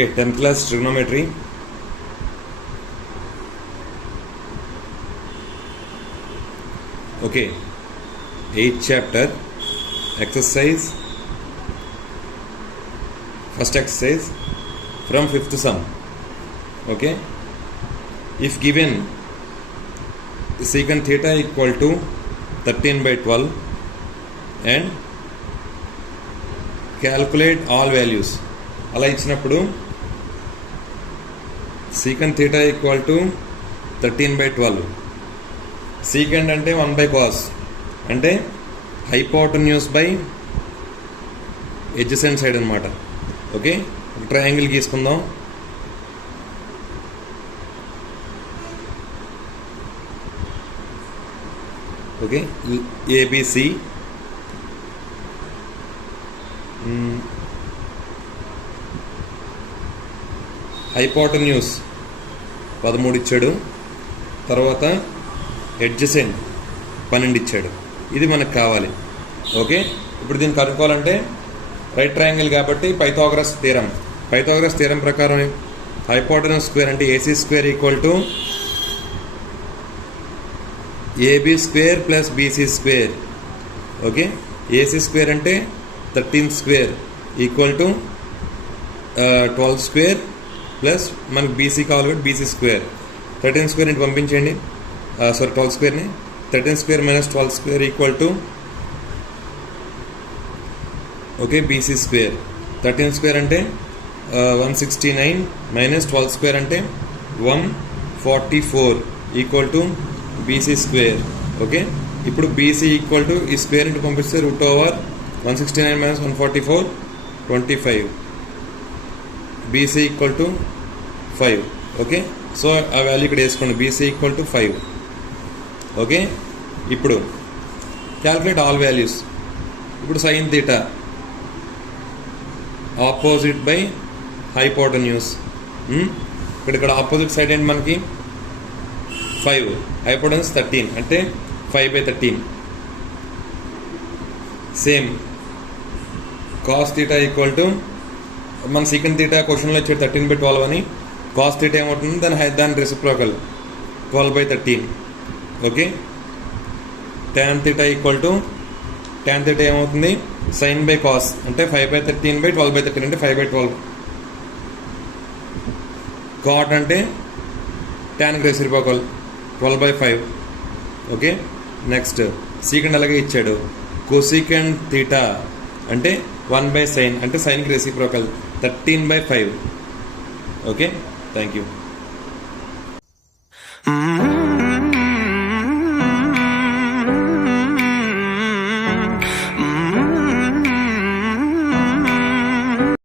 Okay, 10th class trigonometry. Okay, 8th chapter, exercise, first exercise from 5th sum. Okay, if given secant theta equal to 13/12 and calculate all values, అలా ఇచ్చినప్పుడు secant theta equal to 13/12, secant అంటే 1/cos అంటే hypotenuse by adjacent side అనమాట. ఓకే, ఒక ట్రయాంగిల్ గీసుకుందాం. Okay, ABC hypotenuse 13 ఇచ్చాడు, తర్వాత ఎడ్జసెంట్ 12 ఇచ్చాడు. ఇది మనకు కావాలి. ఓకే, ఇప్పుడు దీన్ని కనుక్కోవాలంటే రైట్ ట్రయాంగిల్ కాబట్టి పైథాగరస్ థీరం ప్రకారం హైపోటెన్యూస్ స్క్వేర్ అంటే AC square equal to AB square plus BC square. Okay, AC square అంటే 13 square equal to 12 square plus మనకు బీసీ కావాలి కాబట్టి బీసీ స్క్వేర్. 13 స్క్వేర్ ఇంటి పంపించండి, 12 స్క్వేర్ని. 13 square minus 12 square equal to okay BC square. 13 square అంటే 169 minus 12 square అంటే 144 equal to BC square. Okay, ఇప్పుడు బీసీ ఈక్వల్ టు ఈ స్క్వేర్ ఇంటి పంపిస్తే √169 మైనస్ 144 25. BC equal to 5. Okay, so ఆ వాల్యూ ఇక్కడ వేసుకోండి, బీసీ ఈక్వల్ టు 5. ఓకే, ఇప్పుడు క్యాల్కులేట్ ఆల్ వాల్యూస్. ఇప్పుడు sine theta opposite by hypotenuse. ఇక్కడ ఆపోజిట్ సైడ్ ఏంటి మనకి 5, హైపోటెన్యూస్ 13 అంటే 5/13. Same cos theta equal to మన సీకెంట్ థీటా క్వశ్చన్లో వచ్చాడు 13/12 అని. కాస్ థీటా ఏమవుతుంది, దాని రెసిప్రోకల్ 12/13. Okay, tan theta equal to tan theta ఏమవుతుంది, సైన్ బై కాస్ అంటే 5/13/12/13 అంటే 5/12. కాట్ అంటే tan reciprocal 12/5. Okay, next secant అలాగే ఇచ్చాడు. కోసీకెంట్ థీటా అంటే 1/sin అంటే సైన్కి రెసిప్రోకల్ 13/5. Okay, thank you.